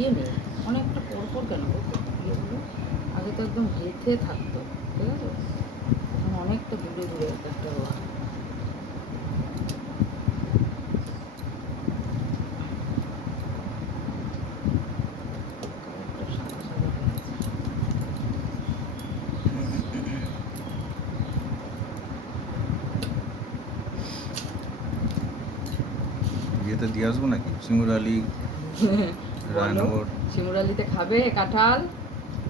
ইয়ে নেই অনেকটা পরপর কেন গো? ইয়েগুলো আগে তো একদম হেঁথে থাকতো ঠিক আছে? এখন অনেকটা দূরে দূরে এক একটা রোয়া। ইয়েতে দিয়ে আসব নাকি? শিমুরালি রায়নগর শিমুরালিতে খাবে কাঁঠাল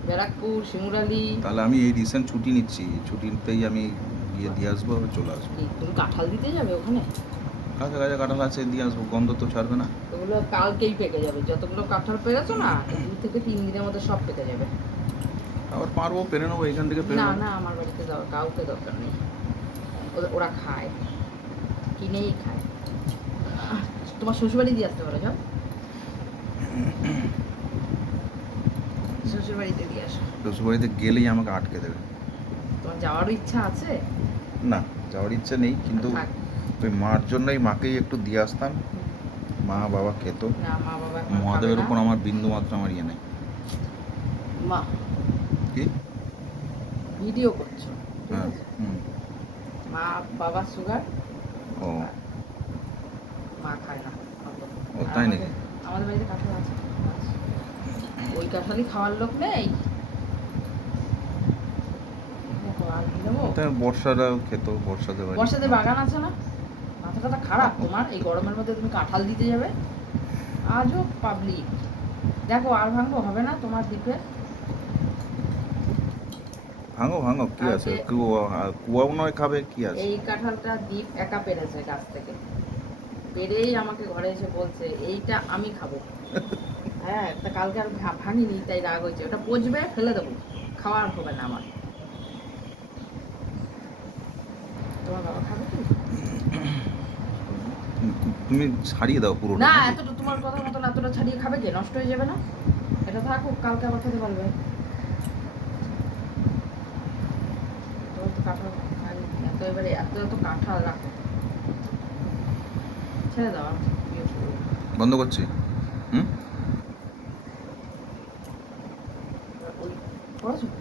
ব্যারাকপুর শিমুরালি। তাহলে আমি এই রিসেন্ট ছুটি নিচ্ছি। ছুটিতেই আমি গিয়ে দিয়ে আসব আবার চলে আসব। তুমি কাঁঠাল দিতে যাবে ওখানে? কাছে কাছে কাঁঠাল আছে দিয়ে আসব। গন্ধ তো ছাড়বে না। ওগুলো কালকেই পেকে যাবে। যতগুলো কাঁঠাল পেরেছ না দু থেকে তিন দিনের মধ্যে সব পেকে যাবে। আবার পারব পেরে নেব এখান থেকে পেরে না না আমার বাড়িতে দাও কাউকে দরকার নেই। ওরা- খায়। কিনেই খায়। তোমার শ্বশুরবাড়ি দিয়ে আসতে পারো যাও। শ্বশুরবাড়িতে দিয়ে আসো। শ্বশুরবাড়িতে গেলেই আমাকে আটকে দেবে। তোমার যাওয়ারও ইচ্ছা আছে? না যাওয়ার ইচ্ছে নেই কিন্তু। ওই মার জন্যই মাকেই একটু দিয়ে আসতাম। মা বাবা খেত। মহাদেবের। উপর আমার বিন্দু মাত্র আমার ইয়ে নেই। মা। কি? ভিডিও করছ। হ্যাঁ মা বাবা সুগার? ও। মা খায় না। ও, তাই নাকি? আমাদের- বাড়িতে কাঁঠাল আছে। ওই কাঁঠালই খাওয়ার লোক নেই। বর্ষাটাও খেত বর্ষাতে বর্ষাতে বাগান আছে না? মাথাটা খারাপ। তোমার এই গরমের মধ্যে তুমি কাঁঠাল দিতে যাবে? আজও পাবলিক দেখো আর ভাঙবো? হবে না তোমার দ্বীপে? ভাঙো ভাঙো কি আছে? কুয়া কুয়াও নয় খাবে কি আছে? এই কাঁঠালটা দ্বীপ একা পেরেছে গাছ থেকে। পেরেই আমাকে ঘরে এসে বলছে এইটা আমি খাব। হ্যাঁ তা কালকে আর ভাঙিনি তাই রাগ হয়েছে। ওটা পচবে ফেলে দেবো। খাওয়ার হবে না আমার। তোমার বাবা খাবে কি? তুমি ছাড়িয়ে দাও পুরোটা। না এতটা তোমার কথা মতন এতটা ছাড়িয়ে খাবে যে নষ্ট হয়ে যাবে না? এটা থাকুক কালকে আবার খেতে পারবে তোমার তো কাঁঠাল। এত এবারে এত এত কাঁঠাল রাখো। ছেড়ে দাও আর ইয়ে করো। বন্ধ করছি হুম ওই পড়াশোনা